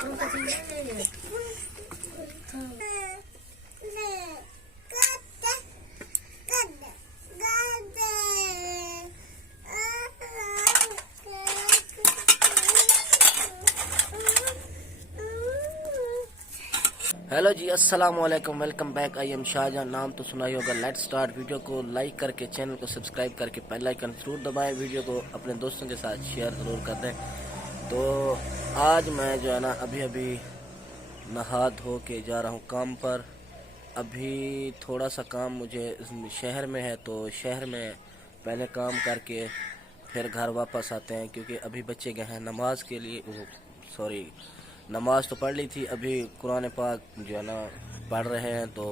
हेलो जी, अस्सलाम वालेकुम, welcome back. I am Shahjahan. नाम तो सुना ही होगा। Let's start. वीडियो को लाइक करके चैनल को सब्सक्राइब करके बेल आइकन जरूर दबाएं। वीडियो को अपने दोस्तों के साथ शेयर ज़रूर कर दें। तो आज मैं जो है ना अभी नहा धो के जा रहा हूँ काम पर। अभी थोड़ा सा काम मुझे शहर में है, तो शहर में पहले काम करके फिर घर वापस आते हैं, क्योंकि अभी बच्चे गए हैं नमाज के लिए। सॉरी, नमाज तो पढ़ ली थी, अभी कुरान पाक जो है ना पढ़ रहे हैं। तो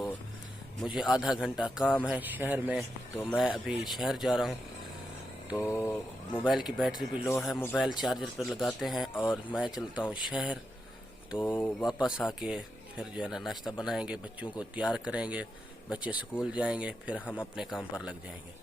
मुझे आधा घंटा काम है शहर में, तो मैं अभी शहर जा रहा हूँ। तो मोबाइल की बैटरी भी लो है, मोबाइल चार्जर पर लगाते हैं और मैं चलता हूँ शहर। तो वापस आके फिर जो है ना नाश्ता बनाएंगे, बच्चों को तैयार करेंगे, बच्चे स्कूल जाएंगे, फिर हम अपने काम पर लग जाएंगे।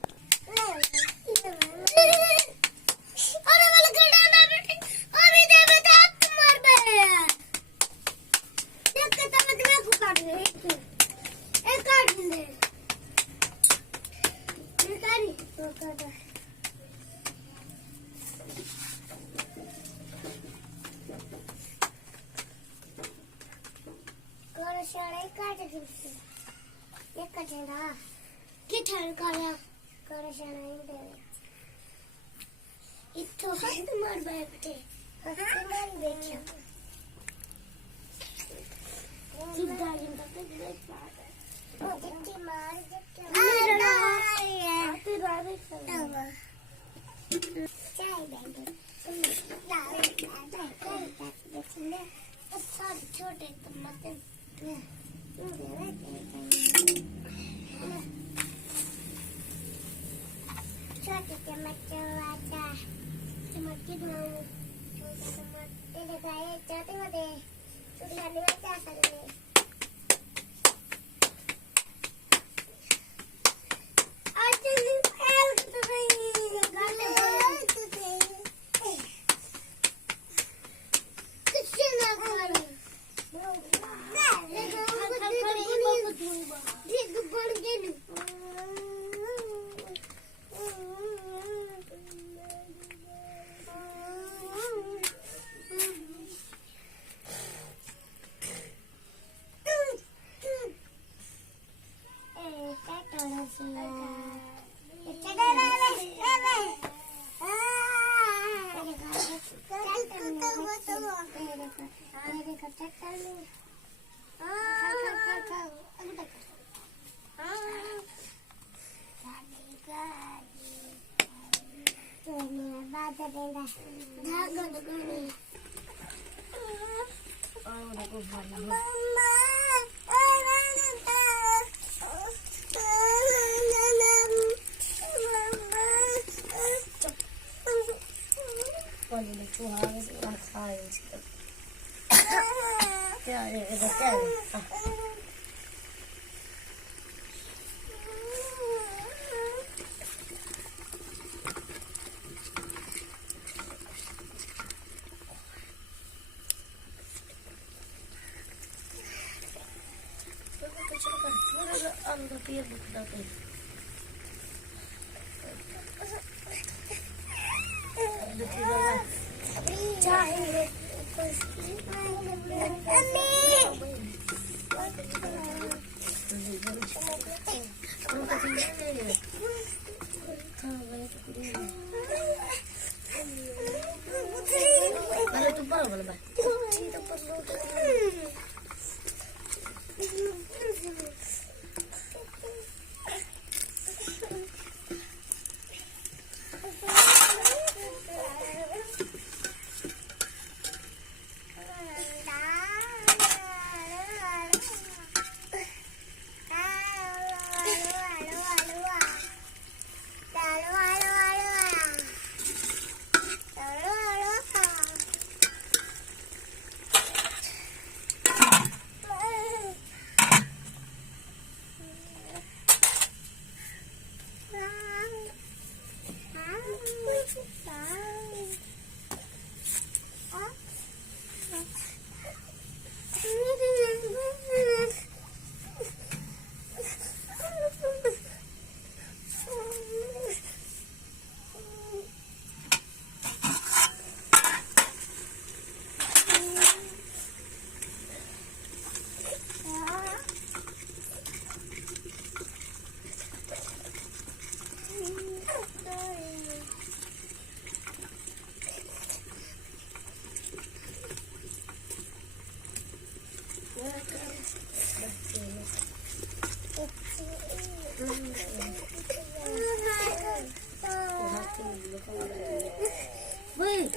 इतो हाथ मार बैठे हाथ मार बैठा जिंदा जिंदा पे देख पा ओ जिट्टी मार जिट्टी हाथ रावे चल चाय बेंगे लावे देखने सब छोटे टमाटर छोटे टमाटर वाला टमाटर बनाओ, छोटे टमाटर लगाए जाते होते छोटे खाने में क्या करेंगे। Wih.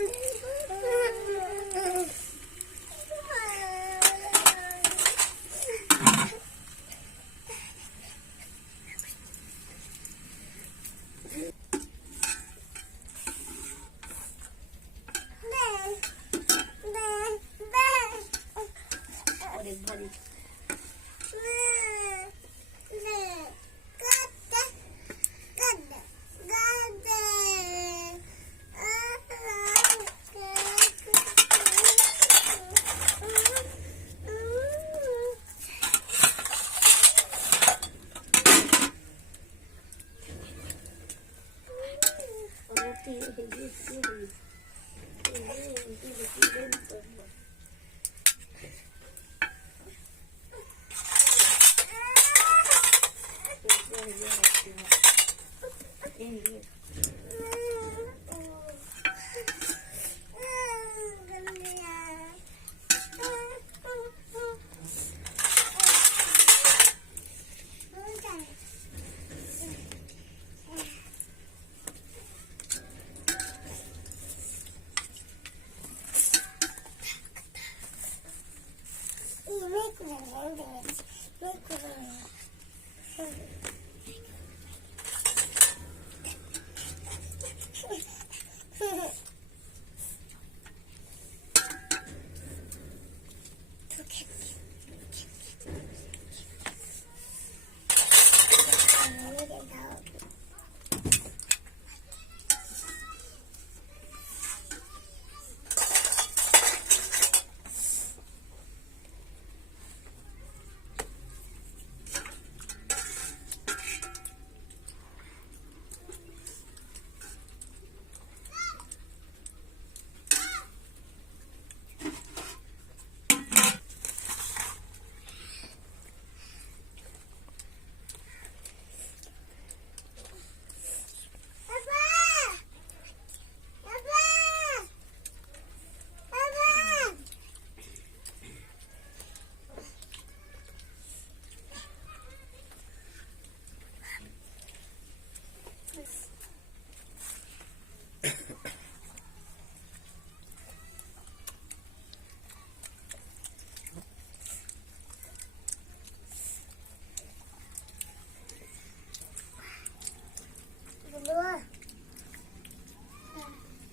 Dua.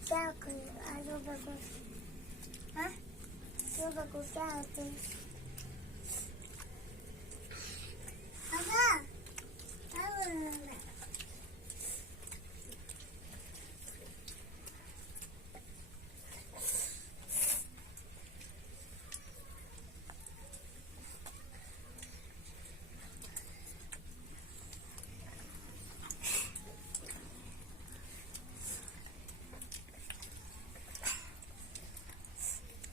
Siapa? Ayo bagus. Hah? Ayo bagus siapa?